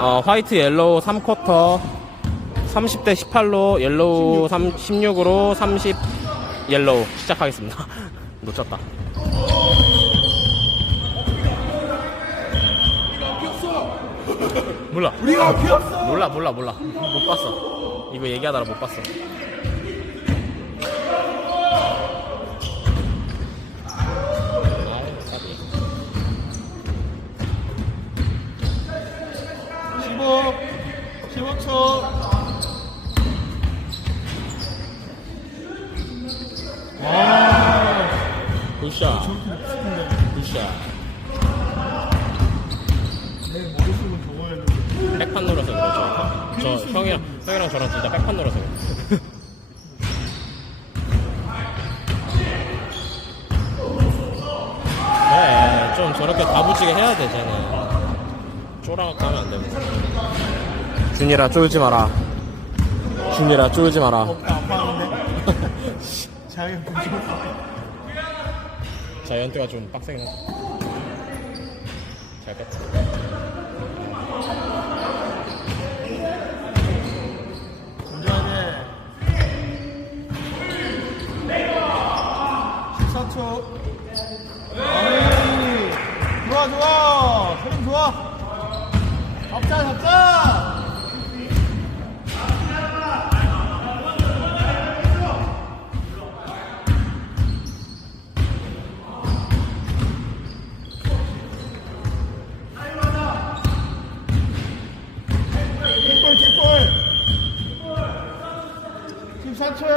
어, 화이트 옐로우 3쿼터 30대 18로 옐로우 3, 16으로 30 옐로우 시작하겠습니다. 놓쳤다. 몰라. 우리가 피었어. 몰라 몰라 몰라 못 봤어 이거 얘기하다가 못 봤어 15, 15초. 굿샷 굿샷 저거였는데. 백판 노려서 그렇죠 저 형이랑 형이랑 저랑 진짜 백판 그래. 그래 좀 저렇게 다부지게 해야 돼 쟤는 쫄아갖고 하면 안 되고 준이라 쫄지 마라. 준이라 쫄지 마라. 분식. 자이언트가 좀 빡세긴 하잘 뺐다 던져야 돼. 14초. 아이, 좋아, 좋아. 흐름 좋아. 잡자, 잡자. 킥볼, 킥볼. 14초요.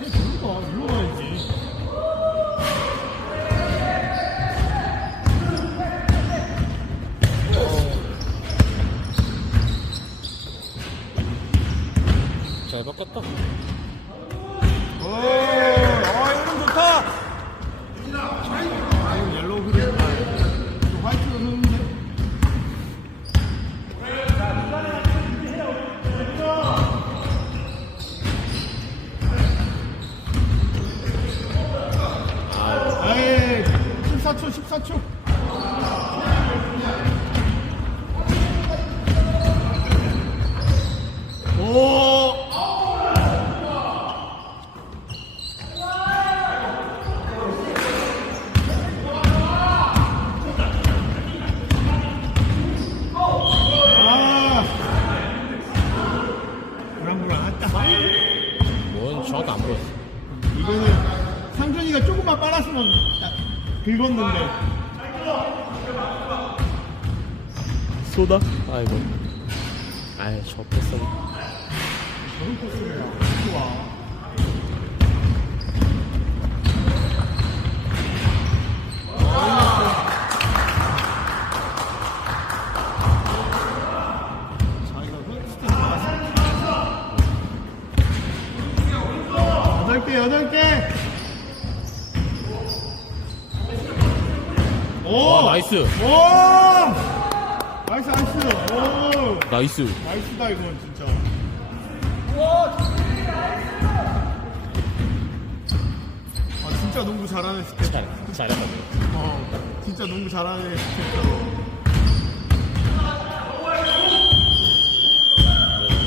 이리로 가, 이리로 가야지. 잘 바꿨다 오, 아, 흐름 좋다. 아, 이거 옐로우 흐름. 아, 이거 화이트 흐름인데. 아이, 14초, 14초. 상준이가 조금만 빨았으면 딱 긁었는데. 쏘다? 아이고 아이 저 패스 저런 코스가 좋아. 오, 와 나이스 오, 나이스, 나이스. 오, 나이스 나이스다 이건 진짜. 아 진짜 농구 잘하는 스텝. 잘, 잘했다 어, 진짜 농구 잘하는 스텝으로.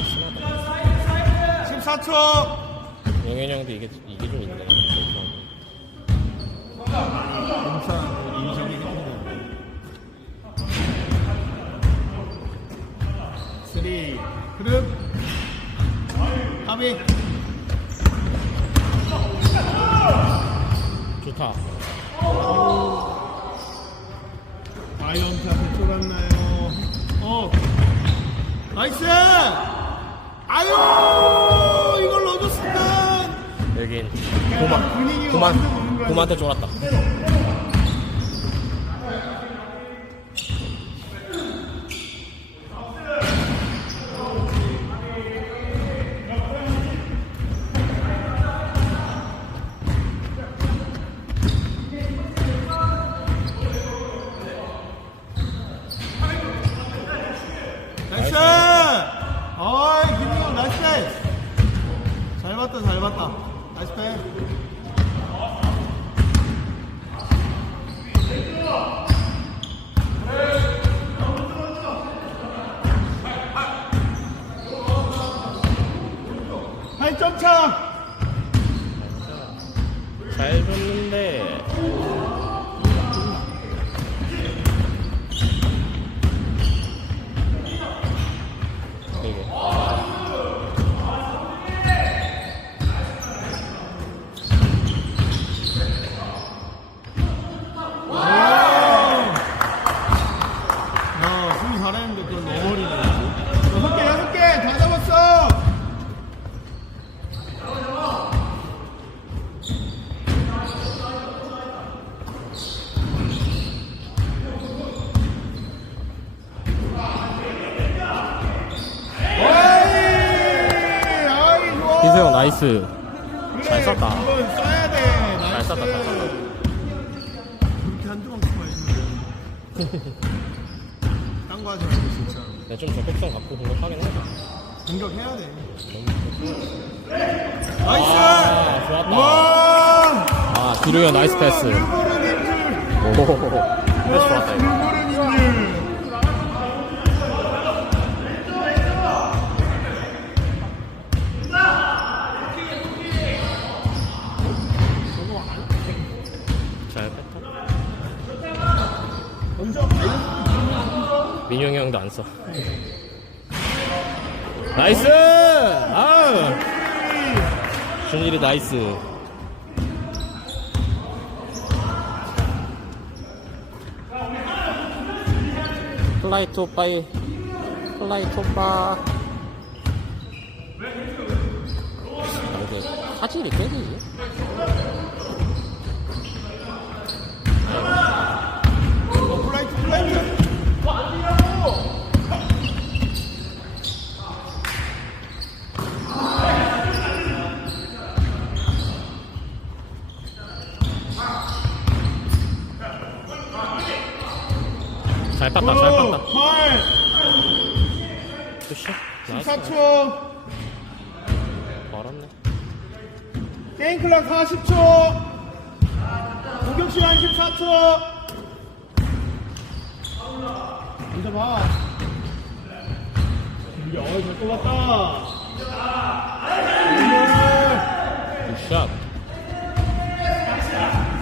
심하다 14초. 영현이 형도 이게, 이게 쓰리 흐름. 합의. 좋다 아이언트한테 쫄았나요? 어. 나이스! 아유! 이걸 넣어줬으면! 여긴 고만 거야. 고만한테 쫄았다 봤다 잘 봤다 다시 빼 점차! 나이스. 그래, 잘 썼다. 그건 써야 돼. 잘 나이스. 썼다, 잘 썼다. 그렇게 한두 번 쓰고 하시면 딴거 하지 말고 진짜. 내가 좀 적극성 갖고 공격하겠네. 공격해야 돼. 아, 나이스! 좋았다. 와! 아, 기루형 나이스 패스. 오, 패스 좋았다, 이거. 물고름인 줄. 잘 뺐다. 먼저 민용이 형도 안 써. 나이스! 아! 준일이 나이스. 플라이트 오빠이. 플라이트 오빠. 아, 근데 화질이 깨지지? 어, 플라이트 플라이트. 잘 땄다, 잘 땄다. 8, 굿샷. 나이스. 14초. 멀었네. 게임 클락 40초. 공격 시간 14초. 먼저 봐. 이게 어이 잘 뽑았다. 굿샷.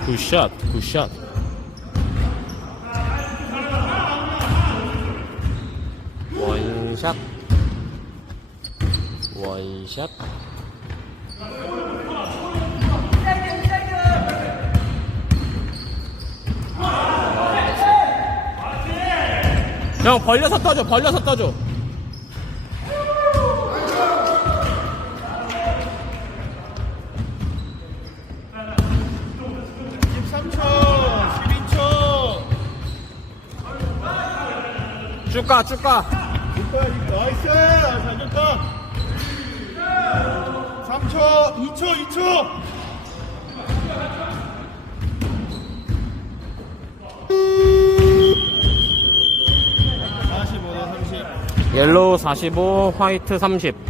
굿샷, 굿샷. 원샷. 원샷. 형 벌려서 떠줘 벌려서 떠줘 13초, 12초. 쭉가 쭉가 이거야, 이거. 나이스! 잘 줬다. 3초, 2초, 2초.45대 30. 옐로우 45 화이트 30